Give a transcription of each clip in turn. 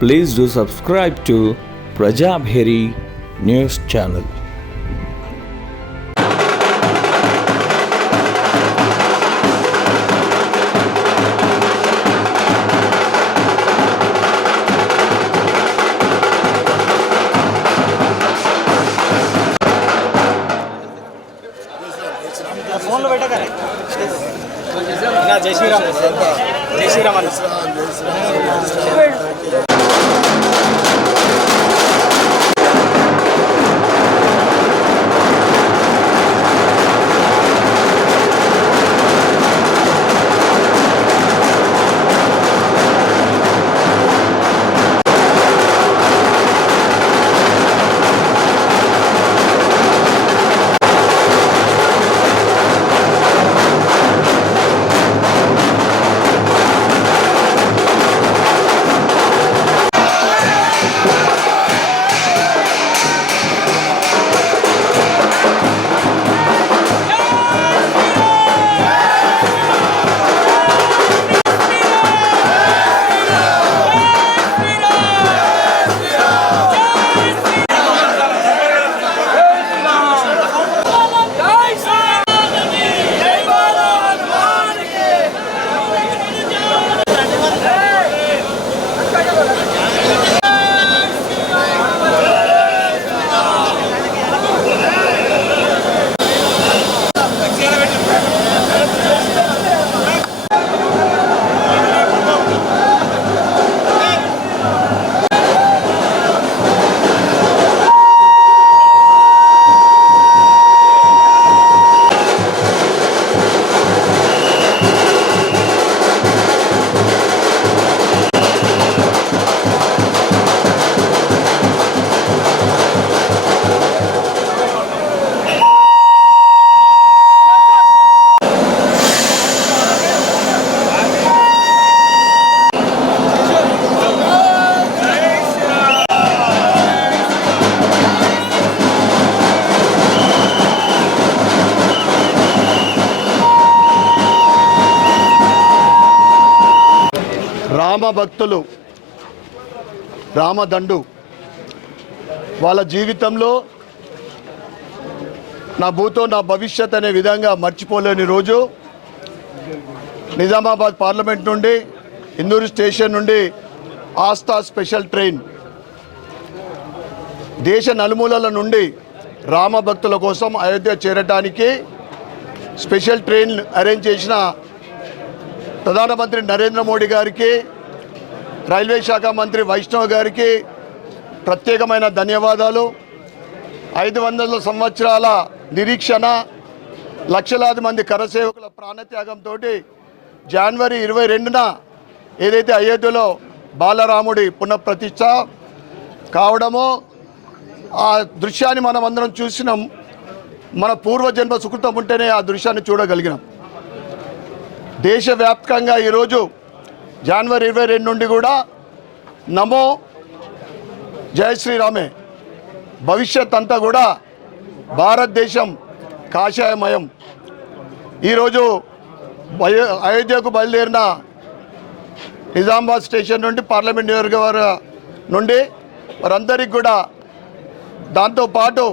Please do subscribe to Prajabheri News Channel. Phone लो बेटा करे ना जय श्री राम రామ భక్తులు రామదండు వాళ్ళ జీవితంలో నా భూతో నా భవిష్యత్ అనే విధంగా మర్చిపోలేని రోజు నిజామాబాద్ పార్లమెంట్ నుండి ఇందూరు స్టేషన్ నుండి ఆస్థా స్పెషల్ ట్రైన్ దేశ నలుమూలల నుండి రామ భక్తుల కోసం అయోధ్య చేరటానికి స్పెషల్ ట్రైన్ అరేంజ్ చేసిన ప్రధానమంత్రి నరేంద్ర మోడీ గారికి, రైల్వే శాఖ మంత్రి వైష్ణవ్ గారికి ప్రత్యేకమైన ధన్యవాదాలు. 500 సంవత్సరాల నిరీక్షణ, లక్షలాది మంది కరసేవకుల ప్రాణత్యాగంతో జనవరి 22న ఏదైతే అయోధ్యలో బాలరాముడి పునఃప్రతిష్ఠ కావడమో ఆ దృశ్యాన్ని మనం అందరం చూసినాం. మన పూర్వజన్మ సుకృతం ఉంటేనే ఆ దృశ్యాన్ని చూడగలిగినాం. దేశవ్యాప్తంగా ఈరోజు జనవరి 22 నుండి కూడా నమో జయ శ్రీరామే, భవిష్యత్ అంతా కూడా భారతదేశం కాషాయమయం. ఈరోజు అయోధ్యకు బయలుదేరిన నిజామాబాద్ స్టేషన్ నుండి పార్లమెంట్ నియోజకవర్గ నుండి వారందరికీ కూడా, దాంతోపాటు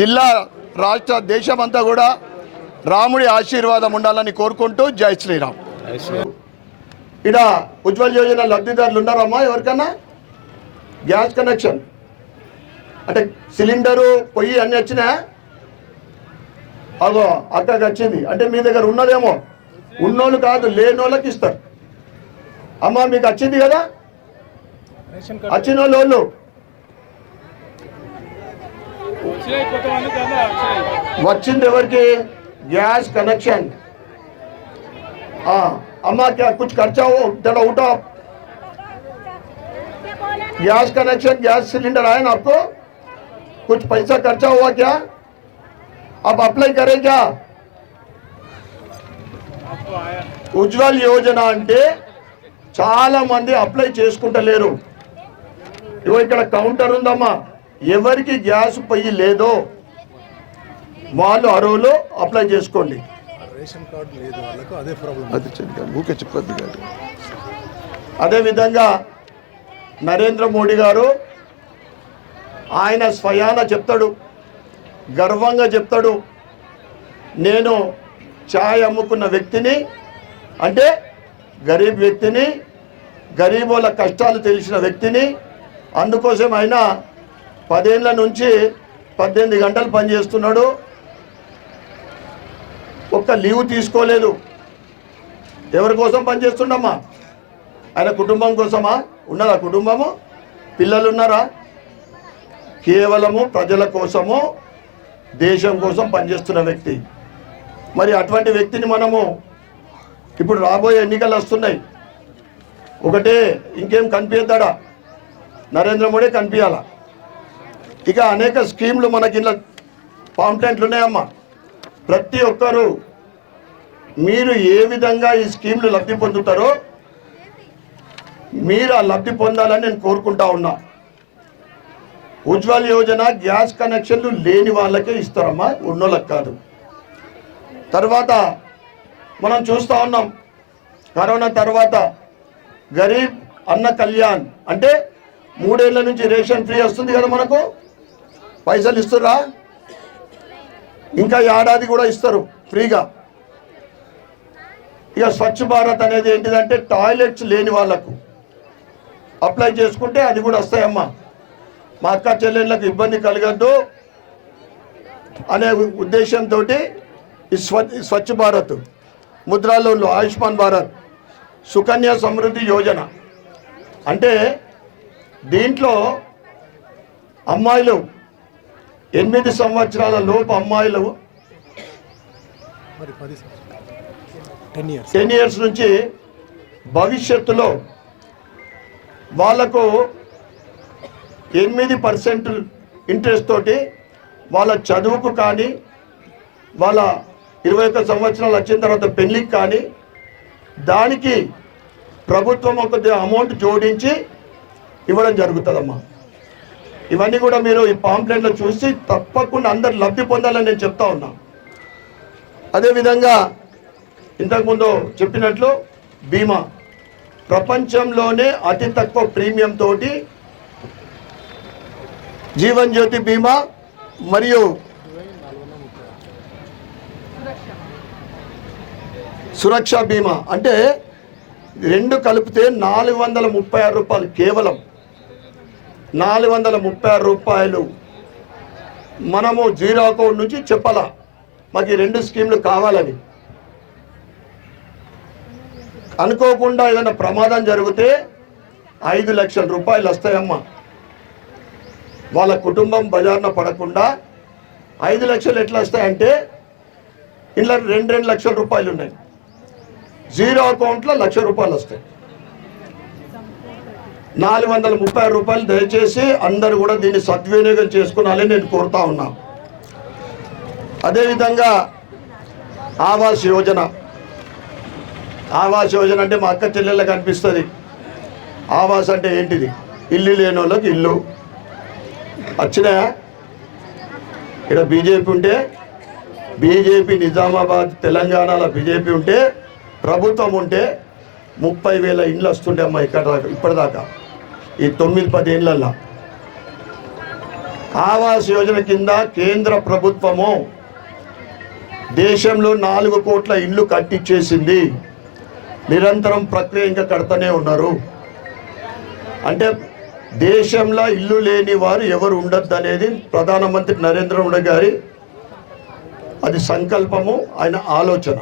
జిల్లా, రాష్ట్ర, దేశమంతా కూడా రాముడి ఆశీర్వాదం ఉండాలని కోరుకుంటూ జై శ్రీరామ్. ఇక్కడ ఉజ్వల్ యోజన లబ్ధిదారులు ఉన్నారమ్మా? ఎవరికన్నా గ్యాస్ కనెక్షన్ అంటే సిలిండరు, పొయ్యి అన్నీ వచ్చినా? అగో అక్కడికి వచ్చింది అంటే మీ దగ్గర ఉన్నదేమో. ఉన్నోళ్ళు కాదు, లేనోళ్ళకి ఇస్తారు. అమ్మ మీకు వచ్చింది కదా, వచ్చిన వాళ్ళు వచ్చింది ఎవరికి? Gas connection. हाँ अम्मा क्या कुछ खर्चा हो जरा उठो। गैस कनेक्शन, गैस सिलेंडर आए ना आपको? कुछ पैसा खर्चा हुआ क्या? आप अप्लाई करें क्या? ఉజ్వల్ యోజన అంటే చాలా మంది అప్లై చేసుకుంటలేరు. ఇగో ఇక్కడ కౌంటర్ ఉందమ్మా, ఎవరికి గ్యాస్ పొయ్యి లేదో వాళ్ళు అరువులు అప్లై చేసుకోండి. రేషన్ కార్డు లేదు వాళ్ళకు, అదే ప్రాబ్లం. అది ఊకే చెప్పొద్దు. అదేవిధంగా నరేంద్ర మోడీ గారు ఆయన స్వయాన చెప్తాడు, గర్వంగా చెప్తాడు, నేను ఛాయ్ అమ్ముకున్న వ్యక్తిని, అంటే గరీబ్ వ్యక్తిని, గరీబుల కష్టాలు తెలిసిన వ్యక్తిని. అందుకోసం ఆయన 10 ఏళ్ళ నుంచి 18 గంటలు పనిచేస్తున్నాడు, ఒక్క లీవ్ తీసుకోలేదు. ఎవరి కోసం పనిచేస్తుండమ్మా? ఆయన కుటుంబం కోసమా? ఉన్నదా కుటుంబము? పిల్లలు ఉన్నారా? కేవలము ప్రజల కోసము, దేశం కోసం పనిచేస్తున్న వ్యక్తి. మరి అటువంటి వ్యక్తిని మనము ఇప్పుడు రాబోయే ఎన్నికలు వస్తున్నాయి, ఒకటే ఇంకేం కనిపించాడా? నరేంద్ర మోడీ కనిపించాలా? ఇక అనేక స్కీమ్లు మనకి ఇలా పాంప్లెంట్లు ఉన్నాయమ్మా. ప్రతి ఒక్కరూ మీరు ఏ విధంగా ఈ స్కీమ్లు లబ్ధి పొందుతారో మీరు ఆ లబ్ధి పొందాలని నేను కోరుకుంటా ఉన్నా. ఉజ్వల్ యోజన గ్యాస్ కనెక్షన్లు లేని వాళ్ళకే ఇస్తారమ్మా, ఉన్నోళ్ళకి కాదు. తర్వాత మనం చూస్తూ ఉన్నాం, కరోనా తర్వాత గరీబ్ అన్న కళ్యాణ్ అంటే 3 ఏళ్ల నుంచి రేషన్ ఫ్రీ వస్తుంది కదా మనకు. పైసలు ఇస్తుర్రా? ఇంకా ఏడాది కూడా ఇస్తారు ఫ్రీగా. ఇక స్వచ్ఛ భారత్ అనేది ఏంటిదంటే టాయిలెట్స్ లేని వాళ్ళకు అప్లై చేసుకుంటే అది కూడా వస్తాయమ్మా. మా అక్క చెల్లెళ్ళకు ఇబ్బంది కలగద్దు అనే ఉద్దేశంతో ఈ స్వచ్ఛ భారత్, ముద్రా లోన్లు, ఆయుష్మాన్ భారత్, సుకన్య సమృద్ధి యోజన, అంటే దీంట్లో అమ్మాయిలు 8 సంవత్సరాల లోపు అమ్మాయిలు 10 ఇయర్స్ నుంచి భవిష్యత్తులో వాళ్లకు 8% ఇంట్రెస్ట్ తోటి వాళ్ళ చదువుకు కానీ, వాళ్ళ 21 సంవత్సరాలు వచ్చిన తర్వాత పెళ్ళికి కానీ, దానికి ప్రభుత్వం ఒక అమౌంట్ జోడించి ఇవ్వడం జరుగుతుందమ్మా. ఇవన్నీ కూడా మీరు ఈ పాంప్లెట్లో చూసి తప్పకుండా అందరు లబ్ధి పొందాలని నేను చెప్తా ఉన్నా. అదేవిధంగా ఇంతకుముందు చెప్పినట్లు బీమా, ప్రపంచంలోనే అతి తక్కువ ప్రీమియం తోటి జీవన్ జ్యోతి బీమా మరియు సురక్ష బీమా, అంటే 2 కలిపితే 436 రూపాయలు, కేవలం 436 రూపాయలు. మనము జీరో అకౌంట్ నుంచి చెప్పాలా మాకు ఈ 2 స్కీమ్లు కావాలని. అనుకోకుండా ఏదైనా ప్రమాదం జరిగితే 5 లక్షల రూపాయలు వస్తాయమ్మా. వాళ్ళ కుటుంబం బజార్న పడకుండా 5 లక్షలు ఎట్లా వస్తాయంటే ఇలా 2 లక్షల రూపాయలు ఉన్నాయి, జీరో అకౌంట్లో 1 లక్ష రూపాయలు వస్తాయి. 436 రూపాయలు. దయచేసి అందరూ కూడా దీన్ని సద్వినియోగం చేసుకోవాలని నేను కోరుతా ఉన్నా. అదేవిధంగా ఆవాస్ యోజన, ఆవాస్ యోజన అంటే మా అక్క చెల్లెళ్ళకి అనిపిస్తుంది, ఆవాస్ అంటే ఏంటిది? ఇల్లు లేని వాళ్ళకి ఇల్లు వచ్చినాయా? ఇక్కడ బీజేపీ ఉంటే, బీజేపీ నిజామాబాద్ తెలంగాణలో బీజేపీ ఉంటే, ప్రభుత్వం ఉంటే 30,000 ఇండ్లు వస్తుండే అమ్మా ఇక్కడ దాకా, ఇప్పటిదాకా ఈ 9-10 ఏళ్ళల్లో. ఆవాస్ యోజన కింద కేంద్ర ప్రభుత్వము దేశంలో 4 కోట్ల ఇండ్లు కట్టించేసింది. నిరంతరం ప్రక్రియ ఇంకా కడతానే ఉన్నారు. అంటే దేశంలో ఇల్లు లేని వారు ఎవరు ఉండద్దు అనేది ప్రధానమంత్రి నరేంద్ర మోడీ గారి అది సంకల్పము, ఆయన ఆలోచన.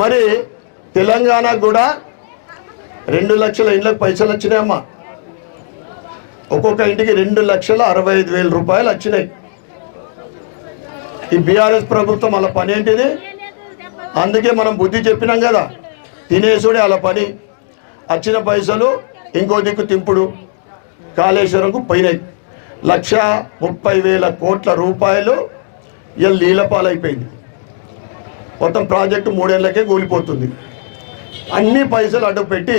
మరి తెలంగాణ కూడా 2 లక్షల ఇండ్లకు పైసలు వచ్చినాయమ్మా. ఒక్కొక్క ఇంటికి 2,65,000 రూపాయలు వచ్చినాయి. ఈ బీఆర్ఎస్ ప్రభుత్వం అలా పని ఏంటిది? అందుకే మనం బుద్ధి చెప్పినాం కదా, తినేసుడే అలా పని. వచ్చిన పైసలు ఇంకో దిక్కు తింపుడు, కాళేశ్వరంకు పోయినాయి. 1,30,000 కోట్ల రూపాయలు ఇలా నీలపాలైపోయింది. మొత్తం ప్రాజెక్టు 3 ఏళ్ళకే కూలిపోతుంది. అన్ని పైసలు అడ్డు పెట్టి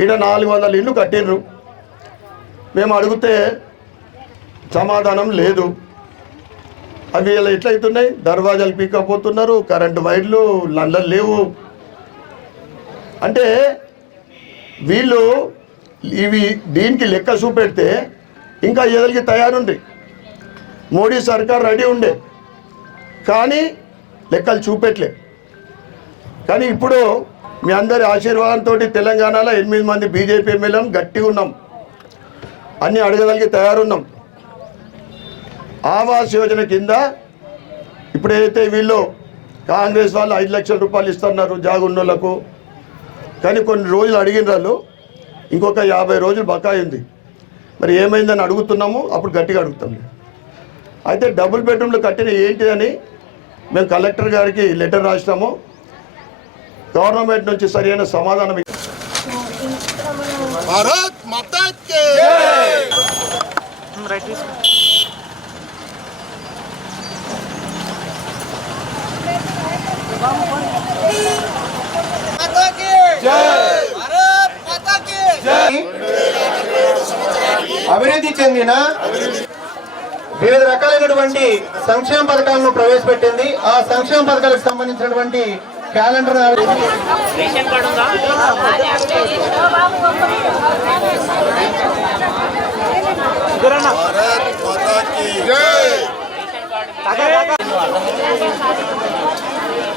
ఇక్కడ 400 ఇళ్ళు కట్టిర్రు. మేము అడిగితే సమాధానం లేదు. అవి ఇలా ఎట్లయితున్నాయి? దర్వాజాలు పీక్కపోతున్నారు, కరెంటు వైర్లు లండలు లేవు. అంటే వీళ్ళు ఇవి దీనికి లెక్క చూపెడితే ఇంకా ఎదలికి తయారుంది. మోడీ సర్కార్ రెడీ ఉండే కానీ లెక్కలు చూపెట్టలే. కానీ ఇప్పుడు మీ అందరి ఆశీర్వాదంతో తెలంగాణలో 8 మంది బీజేపీ ఎమ్మెల్యేలు గట్టిగా ఉన్నాం, అన్నీ అడగదలిగి తయారున్నాం. ఆవాస్ యోజన కింద ఇప్పుడైతే వీళ్ళు కాంగ్రెస్ వాళ్ళు 5 లక్షల రూపాయలు ఇస్తున్నారు జాగున్నోళ్లకు, కానీ కొన్ని రోజులు అడిగిన వాళ్ళు ఇంకొక 50 రోజులు బకాయి ఉంది. మరి ఏమైందని అడుగుతున్నాము, అప్పుడు గట్టిగా అడుగుతాం. అయితే డబుల్ బెడ్రూమ్లు కట్టిన ఏంటిదని మేము కలెక్టర్ గారికి లెటర్ రాసినాము. గవర్నమెంట్ నుంచి సరైన సమాధానం భారత్ మాతా కి అభివృద్ధి చెందిన వివిధ రకాలైనటువంటి సంక్షేమ పథకాలను ప్రవేశపెట్టింది. ఆ సంక్షేమ పథకాలకు సంబంధించినటువంటి క్యాలెండర్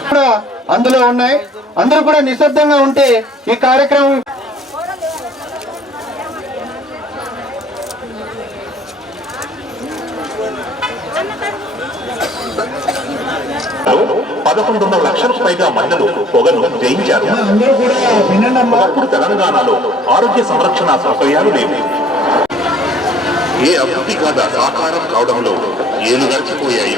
కూడా అందులో ఉన్నాయి. అందరూ కూడా నిశ్శబ్దంగా ఉంటే ఈ కార్యక్రమం $11 లక్షలకు పైగా మహిళలు పొగను జయించారు. ఒకప్పుడు తెలంగాణలో ఆరోగ్య సంరక్షణ సౌకర్యాలు లేవు. ఏ అభివృద్ధి కాదా సాకారం కావడంలో ఏలు గడిచిపోయాయి.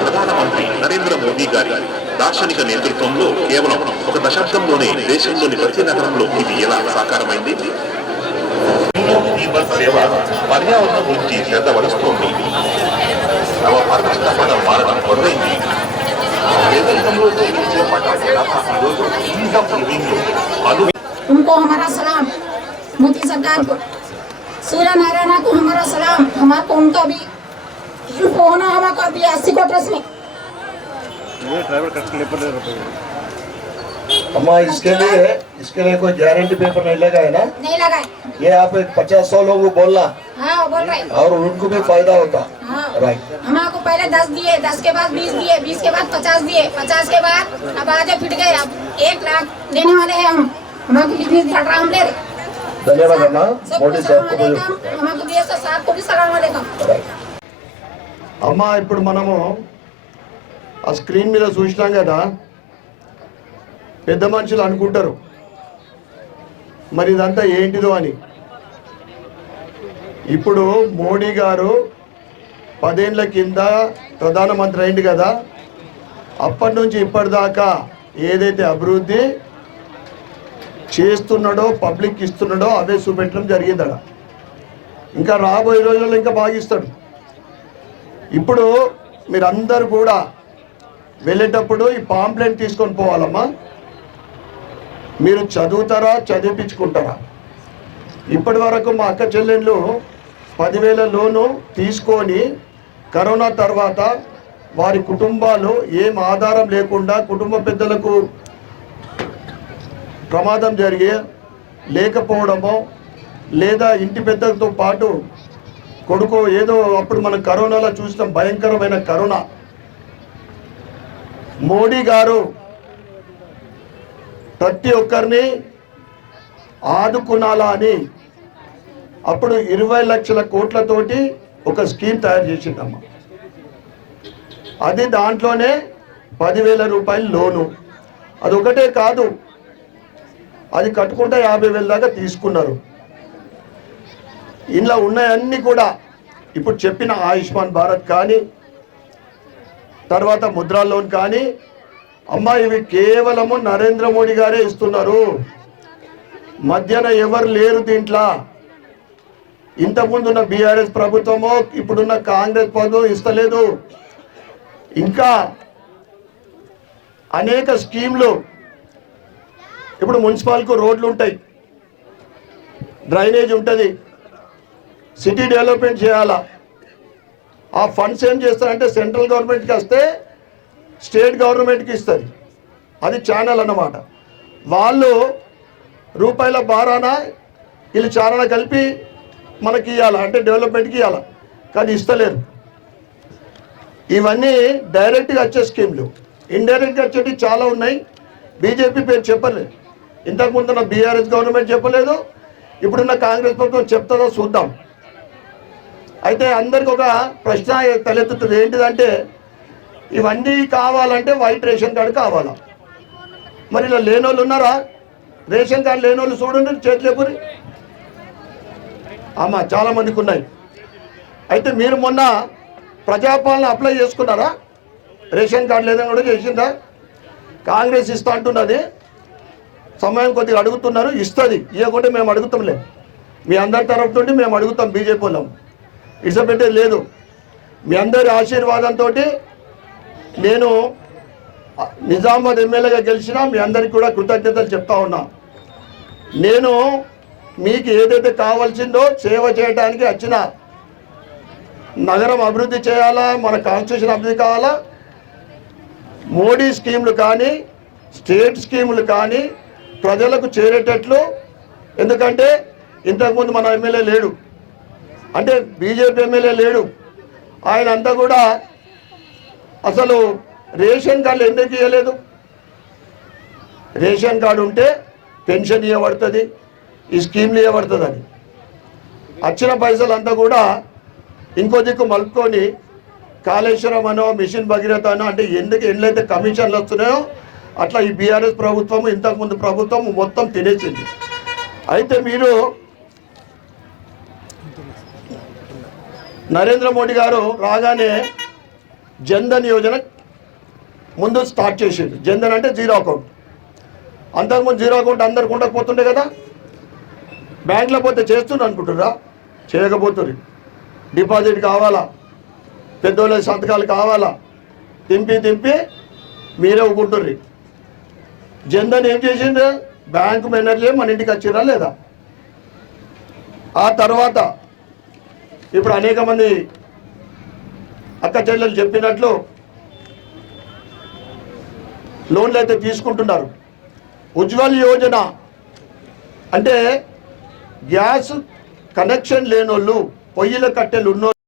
ప్రధానమంత్రి నరేంద్ర మోదీ గారి దార్శనిక నేతృత్వంలో కేవలం 1 దశాబ్దంలోనే దేశంలోని ప్రతి నగరంలో ఇది ఎలా సాకారమైంది. ఈ బస్ సేవ పర్యావరణం గురించి శ్రద్ధ వహిస్తోంది. నవ భారత స్థాపన మారడం మొదలైంది. उनको हमारा सलाम, मोदी सरकार को, सूर्य नारायण को हमारा सलाम, हमारे उनका भी इनको होना हमारा भी 80 को ट्रस्ट में अम्मा इसके लिए कोई गारंटी पेपर नहीं लगा है ना? नहीं लगाए। ये आप 50-100 लोगों को बोलना। हाँ बोल रहे और उनको भी फायदा होता। हाँ राइट। हमारे पहले 10 दिए, 10 के बाद 20 दिए, 20 के बाद 50 दिए, 50 के बाद अब आगे फिट गए, अब 1 लाख देने वाले हैं हम। हमारे बिजनेस बढ़ रहा, हम ले रहे। धन्यवाद अम्मा, मोदी साहब को हमारे देश का साथ को भी सलाम वालेकुम। అమ్మా ఇప్పుడు మనము ఆ స్క్రీన్ మీద చూసినాం కదా, పెద్ద మనుషులు అనుకుంటారు మరి ఇదంతా ఏంటిదో అని. ఇప్పుడు మోడీ గారు 10 ఏళ్ల కింద ప్రధానమంత్రి అయింది కదా, అప్పటి నుంచి ఇప్పటిదాకా ఏదైతే అభివృద్ధి చేస్తున్నాడో పబ్లిక్ ఇస్తున్నాడో అవే చూపెట్టడం జరిగిందట. ఇంకా రాబోయే రోజుల్లో ఇంకా బాగిస్తాడు. ఇప్పుడు మీరందరూ కూడా వెళ్ళేటప్పుడు ఈ పాంప్లెట్ తీసుకొని పోవాలమ్మా. మీరు చదువుతారా, చదివించుకుంటారా? ఇప్పటి వరకు మా అక్క చెల్లెళ్ళు 10,000 లోను తీసుకొని కరోనా తర్వాత వారి కుటుంబాలు ఏం ఆధారం లేకుండా కుటుంబ పెద్దలకు ప్రమాదం జరిగి లేకపోవడమో లేదా ఇంటి పెద్దలతో పాటు కొడుకు ఏదో అప్పుడు మనం కరోనాలో చూసిన భయంకరమైన కరోనా. మోడీ గారు ప్రతి ఒక్కరిని ఆదుకునాలా అని అప్పుడు 20 లక్షల కోట్లతోటి ఒక స్కీమ్ తయారు చేసిందమ్మా. అది దాంట్లోనే 10,000 రూపాయలు లోను. అది ఒకటే కాదు, అది కట్టుకుంటే 50,000 దాకా తీసుకున్నారు. ఇందులో ఉన్నాయన్నీ కూడా ఇప్పుడు చెప్పిన ఆయుష్మాన్ భారత్ కానీ తర్వాత ముద్రా లోన్ కానీ అమ్మా ఇవి కేవలము నరేంద్ర మోడీ గారే ఇస్తున్నారు. మధ్యన ఎవరు లేరు దీంట్లో. ఇంతకుముందున్న బీఆర్ఎస్ ప్రభుత్వమో ఇప్పుడున్న కాంగ్రెస్ ప్రభుత్వం ఇస్తలేదు. ఇంకా అనేక స్కీమ్లు. ఇప్పుడు మున్సిపాలిటీకి రోడ్లు ఉంటాయి, డ్రైనేజ్ ఉంటుంది, సిటీ డెవలప్మెంట్ చేయాలా. ఆ ఫండ్స్ ఏం చేస్తారంటే సెంట్రల్ గవర్నమెంట్కి వస్తే స్టేట్ గవర్నమెంట్కి ఇస్తుంది. అది ఛానల్ అన్నమాట. వాళ్ళు రూపాయల బారాన వీళ్ళు చారణ కలిపి మనకి ఇవ్వాలి, అంటే డెవలప్మెంట్కి ఇవ్వాలి, కానీ ఇస్తలేరు. ఇవన్నీ డైరెక్ట్గా వచ్చే స్కీమ్లు. ఇండైరెక్ట్గా వచ్చేవి చాలా ఉన్నాయి. బీజేపీ పేరు చెప్పలేదు, ఇంతకుముందున్న బీఆర్ఎస్ గవర్నమెంట్ చెప్పలేదు, ఇప్పుడున్న కాంగ్రెస్ ప్రభుత్వం చెప్తుందో చూద్దాం. అయితే అందరికి ఒక ప్రశ్న తలెత్తుతుంది, ఏంటిదంటే ఇవన్నీ కావాలంటే వైట్ రేషన్ కార్డు కావాలా? మరి ఇలా లేని వాళ్ళు ఉన్నారా? రేషన్ కార్డు లేని వాళ్ళు చూడండి, చేతులేపురి అమ్మా, చాలామందికి ఉన్నాయి. అయితే మీరు మొన్న ప్రజాపాలన అప్లై చేసుకున్నారా? రేషన్ కార్డు లేదని కూడా చేసిందా? కాంగ్రెస్ ఇస్తా అంటున్నది, సమయం కొద్దిగా అడుగుతున్నారు, ఇస్తుంది. ఇవ్వకుంటే మేము అడుగుతాంలే, మీ అందరి తరఫు నుండి మేము అడుగుతాం. బీజేపీ వాళ్ళం ఇష్టపెట్టేది లేదు. మీ అందరి ఆశీర్వాదంతో నేను నిజామాబాద్ ఎమ్మెల్యేగా గెలిచినా మీ అందరికీ కూడా కృతజ్ఞతలు చెప్తా ఉన్నా. నేను మీకు ఏదైతే కావాల్సిందో సేవ చేయడానికి వచ్చిన, నగరం అభివృద్ధి చేయాలా, మన కాన్స్టిట్యూషన్ అభివృద్ధి కావాలా, మోడీ స్కీములు కానీ స్టేట్ స్కీములు కానీ ప్రజలకు చేరేటట్లు. ఎందుకంటే ఇంతకుముందు మన ఎమ్మెల్యే లేడు, అంటే బీజేపీ ఎమ్మెల్యే లేడు, ఆయన అంతా కూడా అసలు రేషన్ కార్డులు ఎందుకు ఇవ్వలేదు? రేషన్ కార్డు ఉంటే పెన్షన్ ఇవ్వబడుతుంది, ఈ స్కీమ్లు ఇవ్వబడుతుంది అని వచ్చిన పైసలు అంతా కూడా ఇంకో దిక్కు మలుపుకొని కాళేశ్వరం అనో మిషన్ భగీరథ అనో, అంటే ఎందుకు ఎన్నైతే కమిషన్లు వస్తున్నాయో అట్లా ఈ బీఆర్ఎస్ ప్రభుత్వం ఇంతకుముందు ప్రభుత్వం మొత్తం తినేసింది. అయితే మీరు నరేంద్ర మోడీ గారు రాగానే జన్ధన్ యోజన ముందు స్టార్ట్ చేసిండు. జన్ధన్ అంటే జీరో అకౌంట్. అంతకుముందు జీరో అకౌంట్ అందరికి ఉండకపోతుండే కదా, బ్యాంకులో పోతే చేస్తుండ్రు అనుకుంటుర్రా? చేయకపోతుంది. డిపాజిట్ కావాలా, పెద్దోళ్ళ సంతకాలు కావాలా, తింపి మీరే ఊకుంటుర్రి. జన్ధన్ ఏం చేసిండు? బ్యాంకు మేనేజర్లే మన ఇంటికి వచ్చిరా లేదా? ఆ తర్వాత ఇప్పుడు అనేక మంది అక్క చెల్లెలు చెప్పినట్లు లోన్లు అయితే తీసుకుంటున్నారు. ఉజ్వల్ యోజన అంటే గ్యాస్ కనెక్షన్ లేనోళ్ళు, పొయ్యిల కట్టెలు ఉన్నోళ్ళు